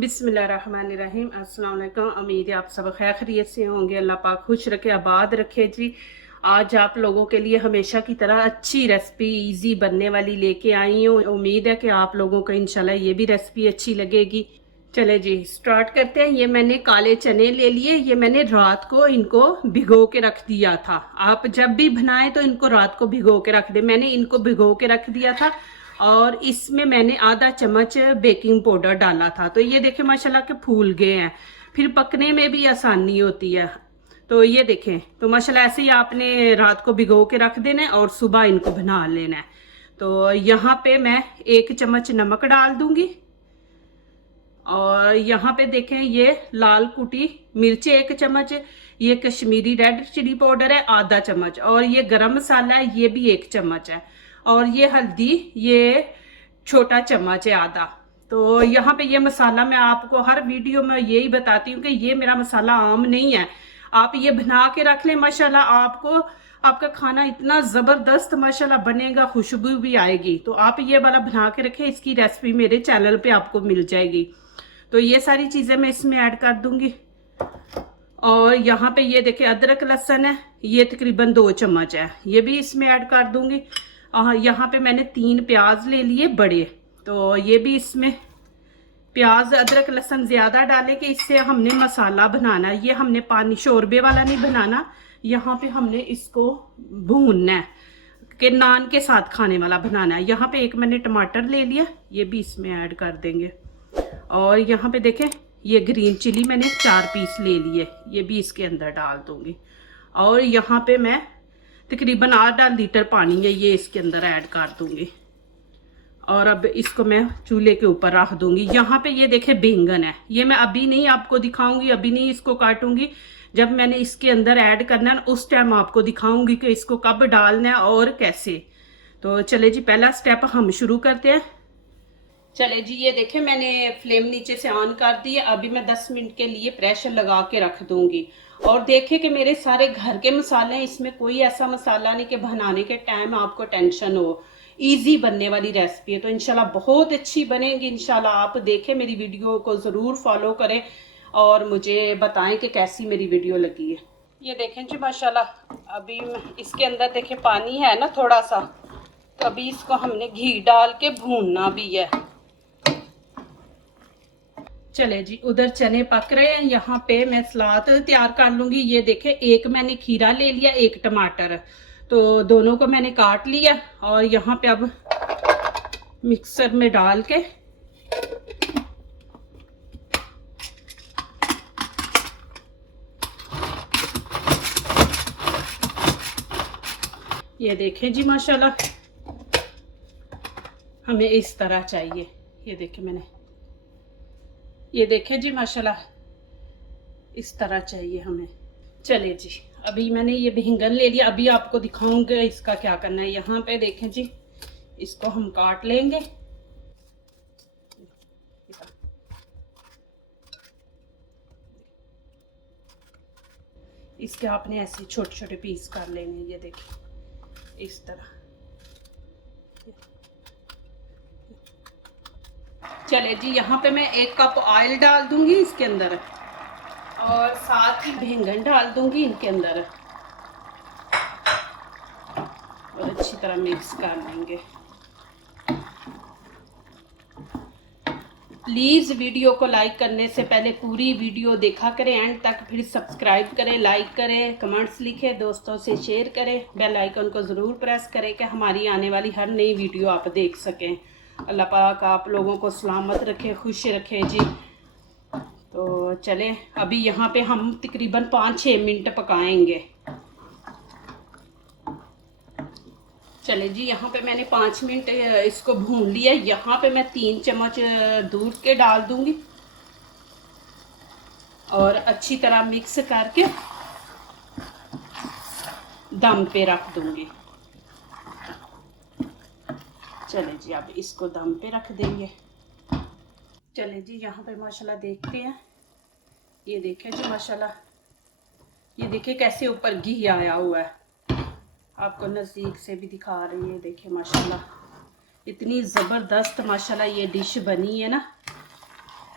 बिस्मिल्लाहिर्रहमानिर्रहीम। अस्सलाम वालेकुम। उम्मीद है आप सब खैर खैरियत से होंगे। अल्लाह पाक खुश रखे, आबाद रखे जी। आज आप लोगों के लिए हमेशा की तरह अच्छी रेसिपी इजी बनने वाली लेके आई हूँ। उम्मीद है कि आप लोगों को इंशाल्लाह ये भी रेसिपी अच्छी लगेगी। चले जी स्टार्ट करते हैं। ये मैंने काले चने ले लिए। ये मैंने रात को इनको भिगो के रख दिया था। आप जब भी बनाएं तो इनको रात को भिगो के रख दे। मैंने इनको भिगो के रख दिया था और इसमें मैंने आधा चम्मच बेकिंग पाउडर डाला था। तो ये देखें माशाल्लाह के फूल गए हैं, फिर पकने में भी आसानी होती है। तो ये देखें, तो माशाल्लाह ऐसे ही आपने रात को भिगो के रख देना है और सुबह इनको बना लेना है। तो यहाँ पे मैं 1 चम्मच नमक डाल दूंगी और यहाँ पे देखें ये लाल कुटी मिर्ची 1 चम्मच, ये कश्मीरी रेड चिली पाउडर है आधा चम्मच, और ये गरम मसाला है ये भी 1 चम्मच है, और ये हल्दी ये छोटा चम्मच है आधा। तो यहाँ पे ये मसाला मैं आपको हर वीडियो में यही बताती हूँ कि ये मेरा मसाला आम नहीं है। आप ये बना के रख लें, माशाल्लाह आपको आपका खाना इतना ज़बरदस्त माशाल्लाह बनेगा, खुशबू भी आएगी। तो आप ये वाला बना के रखें, इसकी रेसिपी मेरे चैनल पे आपको मिल जाएगी। तो ये सारी चीज़ें मैं इसमें ऐड कर दूंगी। और यहाँ पे ये देखिए अदरक लहसुन है, ये तकरीबन 2 चम्मच है, ये भी इसमें ऐड कर दूंगी। और यहाँ पे मैंने 3 प्याज ले लिए बड़े, तो ये भी इसमें प्याज अदरक लहसुन ज़्यादा डालें कि इससे हमने मसाला बनाना है। ये हमने पानी शोरबे वाला नहीं बनाना, यहाँ पे हमने इसको भूनना है कि नान के साथ खाने वाला बनाना है। यहाँ पे 1 मैंने टमाटर ले लिया, ये भी इसमें ऐड कर देंगे। और यहाँ पे देखें ये ग्रीन चिली मैंने 4 पीस ले लिए, ये भी इसके अंदर डाल दूंगी। और यहाँ पे मैं तकरीबन आधा लीटर पानी है ये इसके अंदर ऐड कर दूंगी। और अब इसको मैं चूल्हे के ऊपर रख दूंगी। यहाँ पे ये देखे बैंगन है, ये मैं अभी नहीं आपको दिखाऊंगी, अभी नहीं इसको काटूंगी। जब मैंने इसके अंदर ऐड करना है उस टाइम आपको दिखाऊंगी कि इसको कब डालना है और कैसे। तो चले जी पहला स्टेप हम शुरू करते हैं। चले जी ये देखें मैंने फ्लेम नीचे से ऑन कर दी है। अभी मैं 10 मिनट के लिए प्रेशर लगा के रख दूंगी। और देखें कि मेरे सारे घर के मसाले हैं, इसमें कोई ऐसा मसाला नहीं कि बनाने के टाइम आपको टेंशन हो। इजी बनने वाली रेसिपी है, तो इंशाल्लाह बहुत अच्छी बनेगी। इंशाल्लाह आप देखें, मेरी वीडियो को ज़रूर फॉलो करें और मुझे बताएं कि कैसी मेरी वीडियो लगी है। ये देखें जी माशाल्लाह अभी इसके अंदर देखें पानी है ना थोड़ा सा, तो अभी इसको हमने घी डाल के भूनना भी है। चले जी उधर चने पक रहे हैं, यहाँ पे मैं सलाद तैयार कर लूंगी। ये देखें 1 मैंने खीरा ले लिया, 1 टमाटर, तो दोनों को मैंने काट लिया। और यहाँ पे अब मिक्सर में डाल के ये देखें जी माशाल्लाह हमें इस तरह चाहिए। ये देखें मैंने, ये देखें जी माशाल्लाह इस तरह चाहिए हमें। चले जी अभी मैंने ये बैंगन ले लिया, अभी आपको दिखाऊंगा इसका क्या करना है। यहाँ पे देखें जी इसको हम काट लेंगे। इसके आपने ऐसे छोटे छोटे पीस कर लेने। ये देखें इस तरह। चले जी यहाँ पे मैं 1 कप ऑयल डाल दूंगी इसके अंदर, और साथ ही बैंगन डाल दूंगी इनके अंदर, और अच्छी तरह मिक्स कर लेंगे। प्लीज़ वीडियो को लाइक करने से पहले पूरी वीडियो देखा करें एंड तक, फिर सब्सक्राइब करें, लाइक करें, कमेंट्स लिखें, दोस्तों से शेयर करें, बेल आइकन को ज़रूर प्रेस करें कि हमारी आने वाली हर नई वीडियो आप देख सकें। अल्लाह पाक आप लोगों को सलामत रखे, खुश रखे जी। तो चलें अभी यहाँ पे हम तकरीबन 5-6 मिनट पकाएंगे। चले जी यहाँ पे मैंने 5 मिनट इसको भून लिया। यहाँ पे मैं 3 चम्मच दूध के डाल दूंगी और अच्छी तरह मिक्स करके दम पे रख दूंगी। चले जी अब इसको दम पे रख देंगे। चले जी यहाँ पे माशाल्लाह देखते हैं। ये देखें जी माशाल्लाह, ये देखिए कैसे ऊपर घी आया हुआ है, आपको नज़दीक से भी दिखा रही है। देखिए माशाल्लाह इतनी ज़बरदस्त माशाल्लाह ये डिश बनी है ना।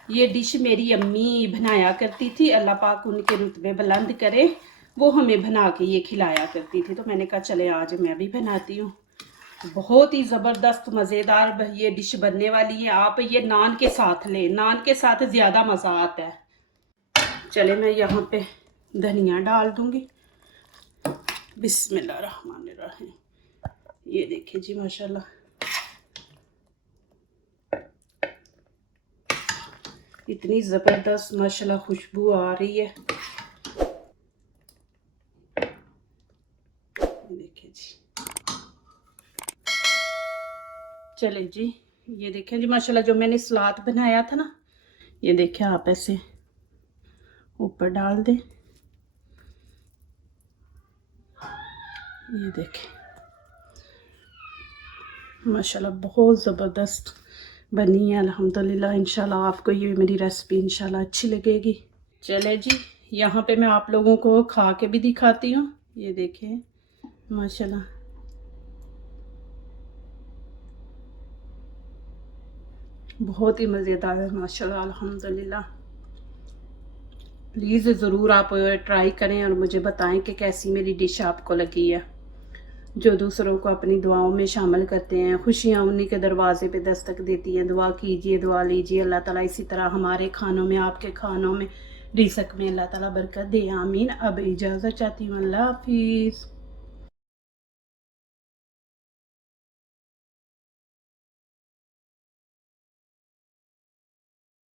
ये डिश मेरी अम्मी बनाया करती थी, अल्लाह पाक उनके रुतबे बुलंद करे, वो हमें बना के ये खिलाया करती थी। तो मैंने कहा चले आज मैं भी बनाती हूँ। बहुत ही ज़बरदस्त मज़ेदार ये डिश बनने वाली है। आप ये नान के साथ लें, नान के साथ ज़्यादा मज़ा आता है। चले मैं यहाँ पे धनिया डाल दूँगी। बिस्मिल्लाहिर्रहमानिर्रहीम। ये देखिए जी माशाल्लाह इतनी ज़बरदस्त माशाल्लाह खुशबू आ रही है। देखिए जी, चले जी, ये देखें जी माशाल्लाह जो मैंने सलाद बनाया था ना, ये देखिए आप ऐसे ऊपर डाल दें। ये देखें माशाल्लाह बहुत ज़बरदस्त बनी है अल्हम्दुलिल्लाह। इंशाल्लाह आपको ये मेरी रेसिपी इंशाल्लाह अच्छी लगेगी। चले जी, यहाँ पे मैं आप लोगों को खा के भी दिखाती हूँ। ये देखें माशाल्लाह बहुत ही मज़ेदार है माशाल्लाह अल्हम्दुलिल्लाह। प्लीज़ ज़रूर आप ट्राई करें और मुझे बताएं कि कैसी मेरी डिश आपको लगी है। जो दूसरों को अपनी दुआओं में शामिल करते हैं, खुशियाँ उन्हीं के दरवाजे पे दस्तक देती हैं। दुआ कीजिए, दुआ लीजिए, अल्लाह ताला इसी तरह हमारे खानों में, आपके खानों में, रिज़्क़ में अल्लाह ताला बरकत दे। आमीन। अब इजाज़त चाहती हूँ, अल्लाह हाफिज़।